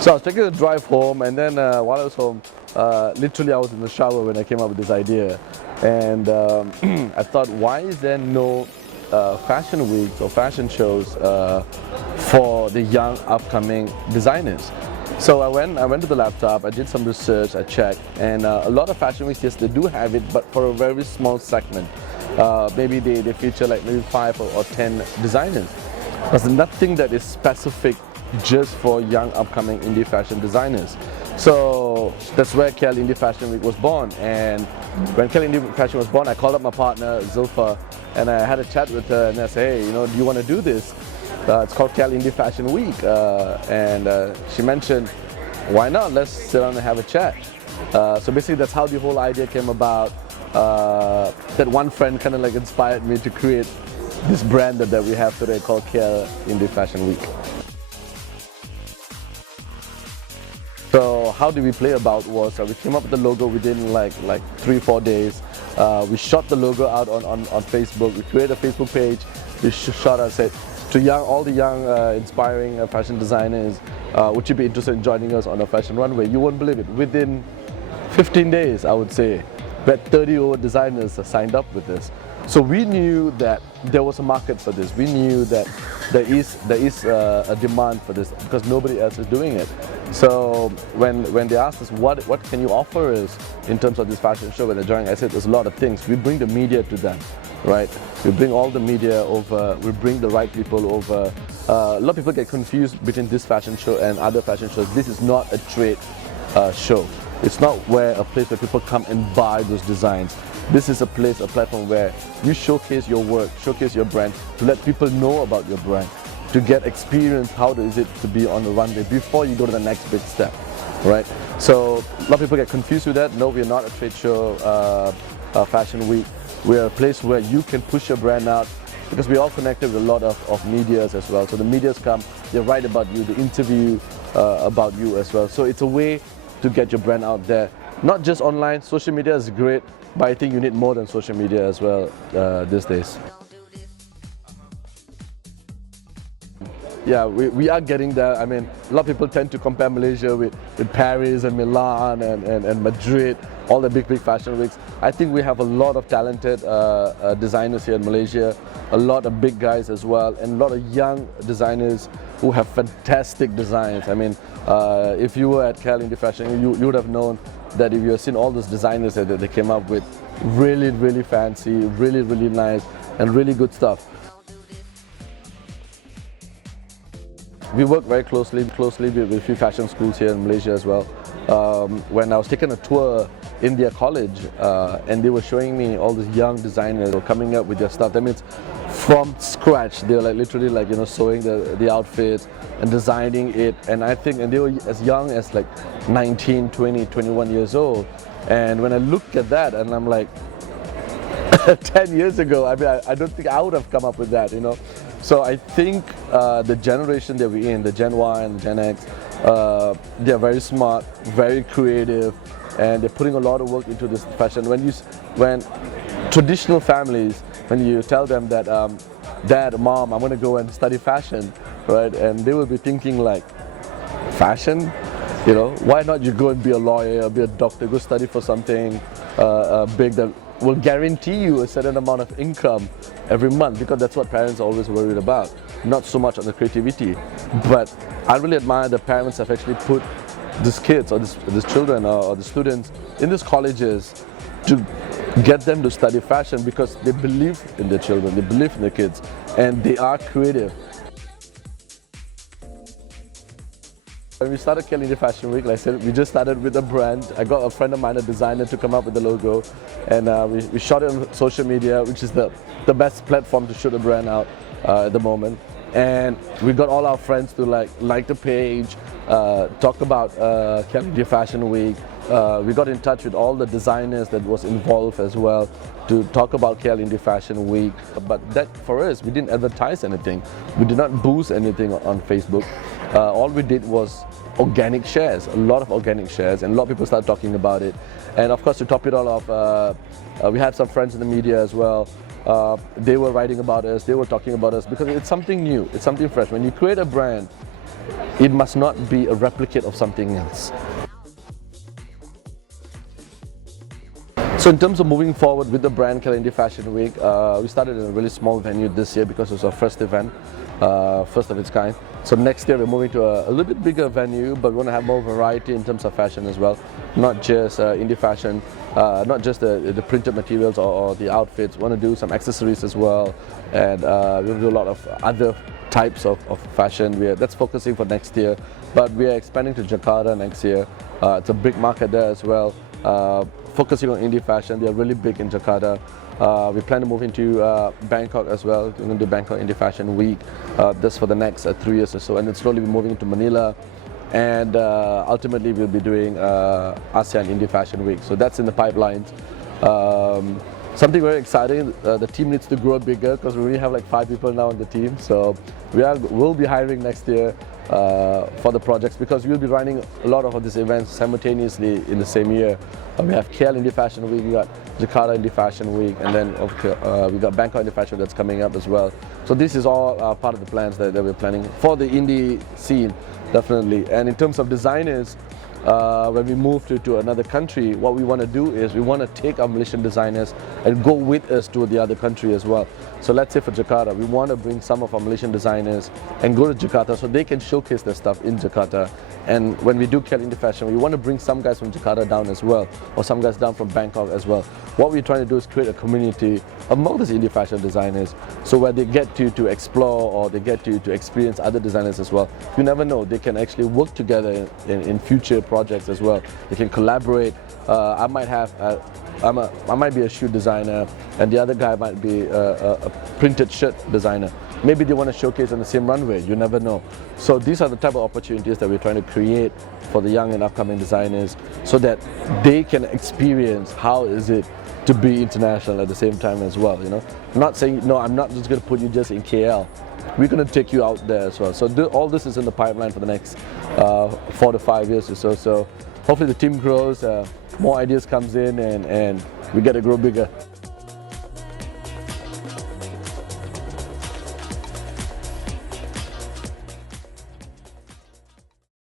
So I was taking a drive home, and then while I was home, literally I was in the shower when I came up with this idea. And I thought, why is there no fashion weeks or fashion shows for the young upcoming designers? So I went to the laptop, I did some research, I checked, and a lot of fashion weeks, yes, they do have it, but for a very small segment. Maybe they feature like maybe 5 or 10 designers. There's nothing that is specific just for young upcoming indie fashion designers. So that's where KL Indie Fashion Week was born. And when KL Indie Fashion was born, I called up my partner Zulfa and I had a chat with her, and I said, hey, you know, do you want to do this? It's called KL Indie Fashion Week, and she mentioned, why not? Let's sit down and have a chat. So basically that's how the whole idea came about. That one friend kind of like inspired me to create this brand that we have today called KL Indie Fashion Week. So how did we play about was we came up with the logo within like 3-4 days. We shot the logo out on Facebook. We created a Facebook page. We shot and said to all the young inspiring fashion designers, would you be interested in joining us on a fashion runway? You won't believe it. Within 15 days, I would say, we had 30 over designers signed up with this. So we knew that there was a market for this. We knew that there is a demand for this because nobody else is doing it. So when they asked us what can you offer us in terms of this fashion show when they're joining, I said there's a lot of things. We bring the media to them, right? We bring all the media over. We bring the right people over. A lot of people get confused between this fashion show and other fashion shows. This is not a trade show. It's not a place where people come and buy those designs. This is a platform where you showcase your work, showcase your brand, to let people know about your brand, to get experience how is it to be on the runway before you go to the next big step, right? So a lot of people get confused with that. No, we're not a trade show, fashion week. We're a place where you can push your brand out because we're all connected with a lot of medias as well. So the medias come, they write about you, they interview about you as well. So it's a way to get your brand out there. Not just online, social media is great, but I think you need more than social media as well these days. Yeah, we are getting there. I mean, a lot of people tend to compare Malaysia with Paris and Milan and Madrid, all the big fashion weeks. I think we have a lot of talented designers here in Malaysia, a lot of big guys as well, and a lot of young designers who have fantastic designs. I mean, if you were at KL Indie Fashion, you would have known that if you have seen all those designers that they came up with, really fancy, really nice, and really good stuff. We work very closely with a few fashion schools here in Malaysia as well. When I was taking a tour in their college and they were showing me all these young designers coming up with their stuff. That means from scratch, they were like literally like, you know, sewing the outfits and designing it. And I think, and they were as young as like 19, 20, 21 years old. And when I looked at that and I'm like, 10 years ago, I mean, I don't think I would have come up with that, you know. So I think the generation that we're in, the Gen Y and Gen X, they're very smart, very creative, and they're putting a lot of work into this fashion. When traditional families, when you tell them that, Dad, Mom, I'm going to go and study fashion, right? And they will be thinking like, fashion? You know, why not you go and be a lawyer, be a doctor, go study for something big that will guarantee you a certain amount of income every month, because that's what parents are always worried about, not so much on the creativity. But I really admire the parents have actually put these kids or these children or the students in these colleges to get them to study fashion because they believe in their children, they believe in their kids, and they are creative. When we started KL Indie Fashion Week, like I said, we just started with a brand. I got a friend of mine, a designer, to come up with the logo, and we shot it on social media, which is the best platform to shoot a brand out at the moment. And we got all our friends to like the page, talk about KL Indie Fashion Week. We got in touch with all the designers that was involved as well to talk about KL Indie Fashion Week. But that, for us, we didn't advertise anything. We did not boost anything on Facebook. All we did was organic shares, a lot of organic shares, and a lot of people started talking about it. And of course, to top it all off, we had some friends in the media as well. They were writing about us, they were talking about us, because it's something new, it's something fresh. When you create a brand, it must not be a replicate of something else. So in terms of moving forward with the brand Keller Indie Fashion Week, we started in a really small venue this year because it was our first event, first of its kind. So next year we're moving to a little bit bigger venue, but we want to have more variety in terms of fashion as well. Not just indie fashion, not just the printed materials or the outfits. We want to do some accessories as well, and we'll do a lot of other types of fashion. That's focusing for next year, but we are expanding to Jakarta next year. It's a big market there as well. Focusing on indie fashion, they are really big in Jakarta. We plan to move into Bangkok as well. We're going to do Bangkok Indie Fashion Week, this for the next 3 years or so, and then slowly we're moving into Manila, and ultimately we'll be doing ASEAN Indie Fashion Week. So that's in the pipelines. Something very exciting, the team needs to grow bigger because we only have like 5 people now on the team. So we'll be hiring next year for the projects, because we'll be running a lot of these events simultaneously in the same year. We have KL Indie Fashion Week, we got Jakarta Indie Fashion Week, and then we got Bangkok Indie Fashion that's coming up as well. So this is all part of the plans that we're planning for the indie scene, definitely. And in terms of designers, when we move to another country, what we want to do is we want to take our Malaysian designers and go with us to the other country as well. So let's say for Jakarta, we want to bring some of our Malaysian designers and go to Jakarta so they can showcase their stuff in Jakarta. And when we do KL Indie Fashion, we want to bring some guys from Jakarta down as well, or some guys down from Bangkok as well. What we're trying to do is create a community among these indie fashion designers, so where they get to explore, or they get to experience other designers as well. You never know, they can actually work together in future projects as well. They can collaborate. I might be a shoe designer, and the other guy might be a printed shirt designer. Maybe they want to showcase on the same runway, you never know. So these are the type of opportunities that we're trying to create for the young and upcoming designers, so that they can experience how is it to be international at the same time as well, you know. I'm not saying, no, I'm not just going to put you just in KL. We're going to take you out there as well. So all this is in the pipeline for the next 4 to 5 years or so. So hopefully the team grows, more ideas comes in, and we get to grow bigger.